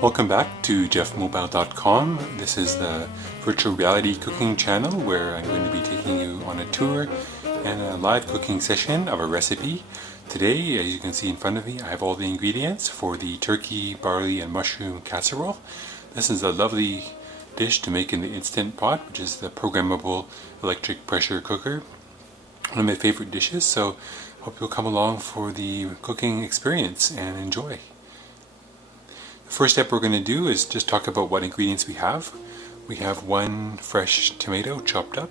Welcome back to geoffmobile.com. This is the virtual reality cooking channel where I'm going to be taking you on a tour and a live cooking session of a recipe. Today, as you can see in front of me, I have all the ingredients for the turkey, barley, and mushroom casserole. This is a lovely dish to make in the Instant Pot, which is the programmable electric pressure cooker. One of my favorite dishes, so hope you'll come along for the cooking experience and enjoy. The first step we're going to do is just talk about what ingredients we have. We have 1 fresh tomato chopped up,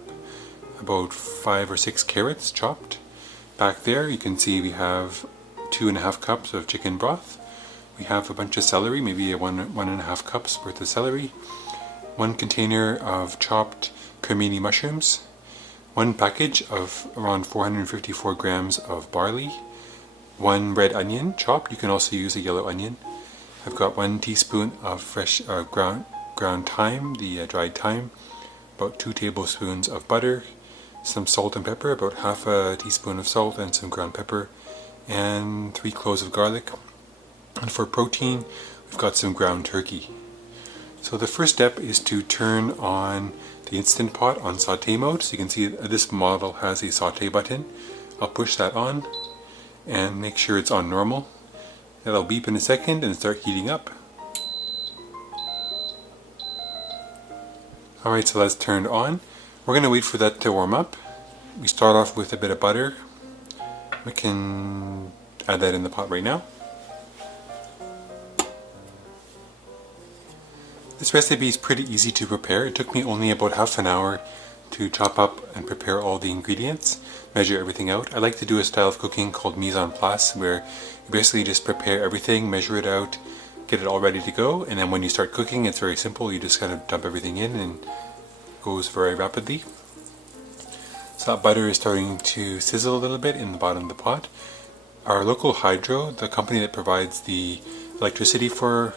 about 5 or 6 carrots chopped. Back there you can see we have 2.5 cups of chicken broth. We have a bunch of celery, maybe 1.5 cups worth of celery. 1 container of chopped cremini mushrooms. 1 package of around 454 grams of barley. 1 red onion chopped, you can also use a yellow onion. I've got 1 teaspoon of fresh ground thyme, the dried thyme, about 2 tablespoons of butter, some salt and pepper, about half a teaspoon of salt and some ground pepper, and 3 cloves of garlic. And for protein, we've got some ground turkey. So the first step is to turn on the Instant Pot on saute mode. So you can see this model has a saute button. I'll push that on and make sure it's on normal. That'll beep in a second and start heating up. Alright, so that's turned on. We're going to wait for that to warm up. We start off with a bit of butter. We can add that in the pot right now. This recipe is pretty easy to prepare. It took me only about half an hour to chop up and prepare all the ingredients, measure everything out. I like to do a style of cooking called mise en place, where you basically just prepare everything, measure it out, get it all ready to go, and then when you start cooking it's very simple. You just kind of dump everything in and it goes very rapidly. So that butter is starting to sizzle a little bit in the bottom of the pot. Our local hydro, the company that provides the electricity for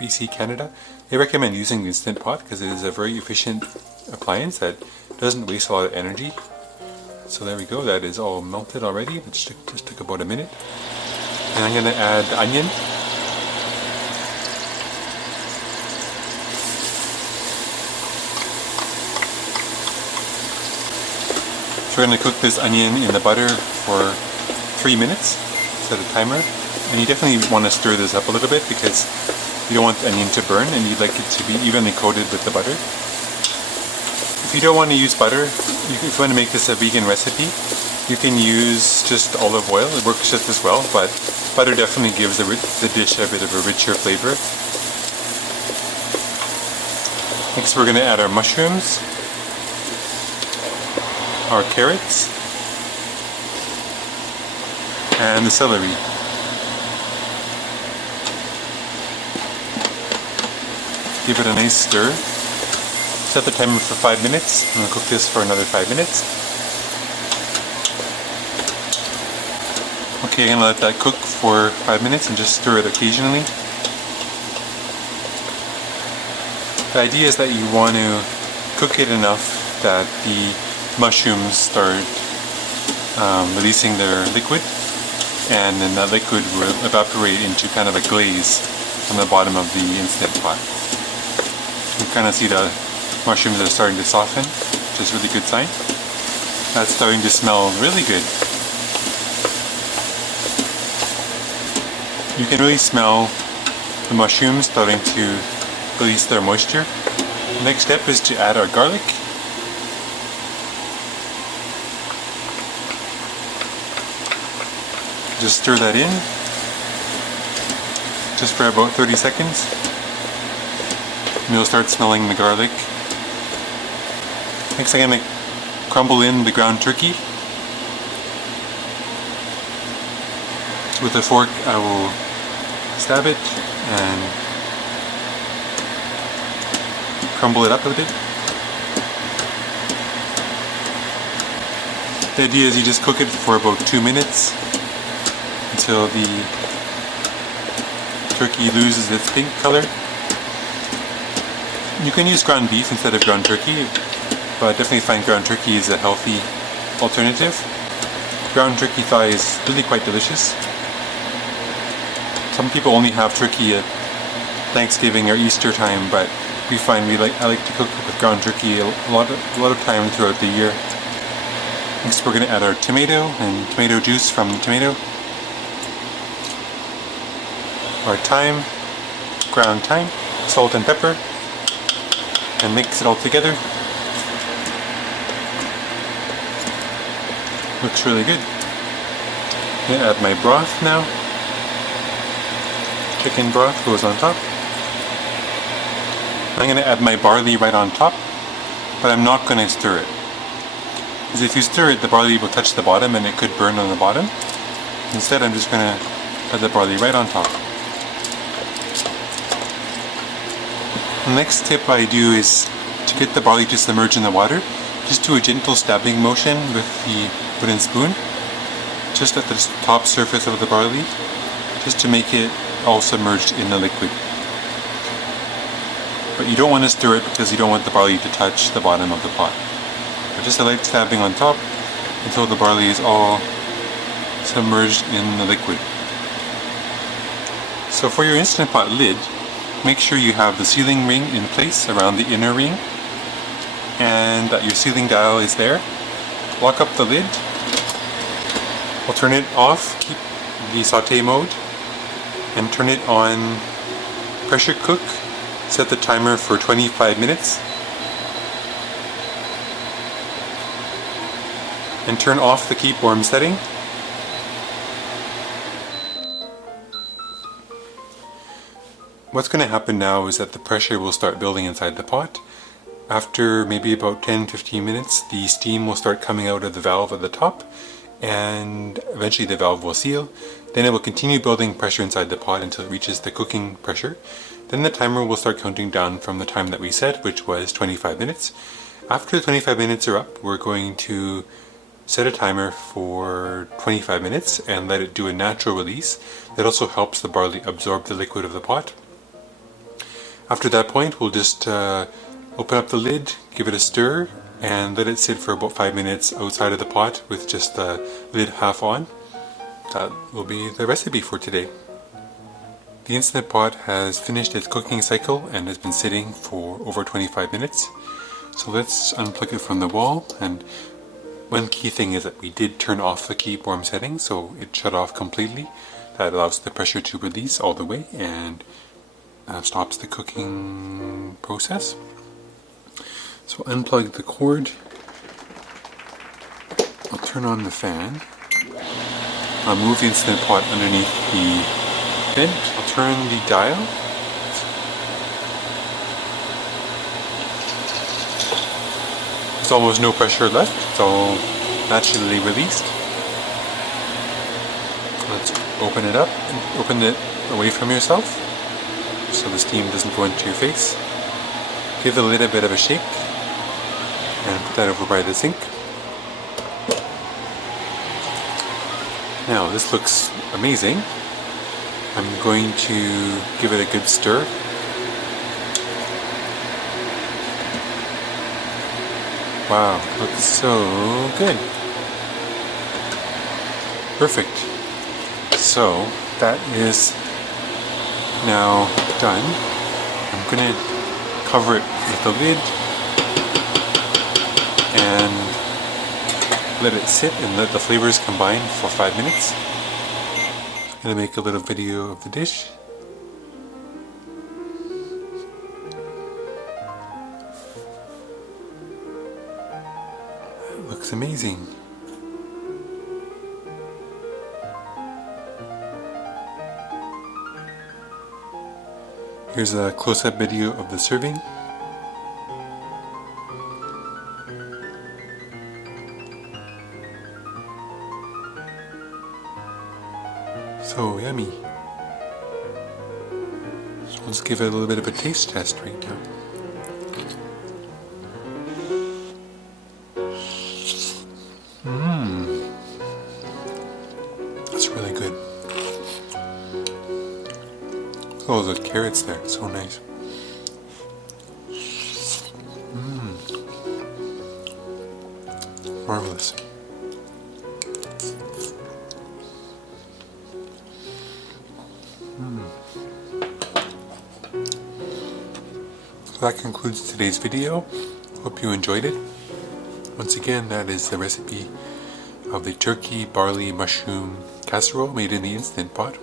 BC, Canada, they recommend using the Instant Pot because it is a very efficient appliance that doesn't waste a lot of energy. So there we go, that is all melted already. It just took about a minute. And I'm going to add the onion. So we're going to cook this onion in the butter for 3 minutes. Set a timer. And you definitely want to stir this up a little bit because you don't want the onion to burn and you'd like it to be evenly coated with the butter. If you don't want to use butter, if you want to make this a vegan recipe, you can use just olive oil. It works just as well, but butter definitely gives the dish a bit of a richer flavor. Next we're going to add our mushrooms, our carrots, and the celery. Give it a nice stir. Set the timer for 5 minutes. I'm going to cook this for another 5 minutes. Okay, I'm going to let that cook for 5 minutes and just stir it occasionally. The idea is that you want to cook it enough that the mushrooms start releasing their liquid, and then that liquid will evaporate into kind of a glaze on the bottom of the Instant Pot. You kind of see the mushrooms are starting to soften, which is a really good sign. That's starting to smell really good. You can really smell the mushrooms starting to release their moisture. The next step is to add our garlic. Just stir that in, just for about 30 seconds. And you'll start smelling the garlic. Next I'm going to crumble in the ground turkey. With a fork I will stab it and crumble it up a bit. The idea is you just cook it for about 2 minutes until the turkey loses its pink color. You can use ground beef instead of ground turkey, but I definitely find ground turkey is a healthy alternative. Ground turkey thigh is really quite delicious. Some people only have turkey at Thanksgiving or Easter time, but I like to cook with ground turkey a lot of time throughout the year. Next we're going to add our tomato and tomato juice from the tomato. Our thyme, ground thyme, salt and pepper, and mix it all together. Looks really good. I'm going to add my broth now. Chicken broth goes on top. I'm going to add my barley right on top, but I'm not going to stir it. Because if you stir it, the barley will touch the bottom and it could burn on the bottom. Instead, I'm just going to add the barley right on top. The next tip I do is to get the barley to submerge in the water. Just do a gentle stabbing motion with the wooden spoon, just at the top surface of the barley, just to make it all submerged in the liquid. But you don't want to stir it because you don't want the barley to touch the bottom of the pot. But just a light stabbing on top until the barley is all submerged in the liquid. So for your Instant Pot lid, make sure you have the sealing ring in place around the inner ring and that your sealing dial is there. Lock up the lid. I'll turn it off, keep the saute mode, and turn it on pressure cook. Set the timer for 25 minutes. And turn off the keep warm setting. What's going to happen now is that the pressure will start building inside the pot. After maybe about 10-15 minutes, the steam will start coming out of the valve at the top, and eventually the valve will seal. Then it will continue building pressure inside the pot until it reaches the cooking pressure. Then the timer will start counting down from the time that we set, which was 25 minutes. After the 25 minutes are up, we're going to set a timer for 25 minutes and let it do a natural release. That also helps the barley absorb the liquid of the pot. After that point, we'll just open up the lid, give it a stir, and let it sit for about 5 minutes outside of the pot with just the lid half on. That will be the recipe for today. The Instant Pot has finished its cooking cycle and has been sitting for over 25 minutes. So let's unplug it from the wall, and one key thing is that we did turn off the keep warm setting, so it shut off completely. That allows the pressure to release all the way and stops the cooking process. So unplug the cord, I'll turn on the fan, I'll move the Instant Pot underneath the bed, I'll turn the dial, there's almost no pressure left, it's all naturally released. Let's open it up, and open it away from yourself so the steam doesn't go into your face. Give the lid a bit of a shake and put that over by the sink. Now this looks amazing. I'm going to give it a good stir. Wow, looks so good. Perfect. So that is now done. I'm going to cover it with the lid and let it sit and let the flavors combine for 5 minutes. I'm going to make a little video of the dish. It looks amazing. Here's a close-up video of the serving. So yummy. So let's give it a little bit of a taste test right now. That's really good. Oh, the carrots there, so nice. Marvelous. So that concludes today's video. Hope you enjoyed it. Once again, that is the recipe of the turkey barley mushroom casserole made in the Instant Pot.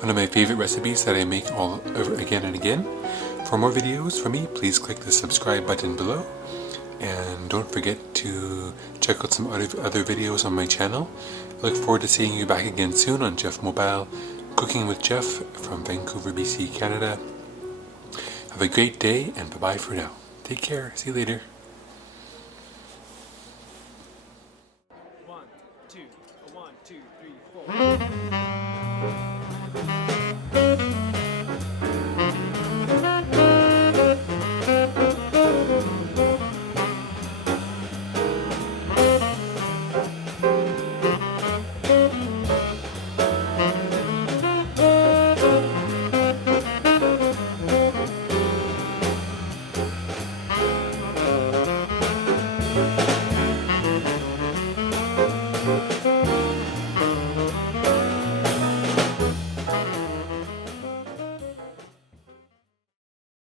One of my favorite recipes that I make all over again and again. For more videos from me, please click the subscribe button below. And don't forget to check out some other videos on my channel. I look forward to seeing you back again soon on Geoff Mobile, Cooking with Geoff from Vancouver, BC, Canada. Have a great day and bye-bye for now. Take care. See you later. 1, 2, 1, 2, 3, 4.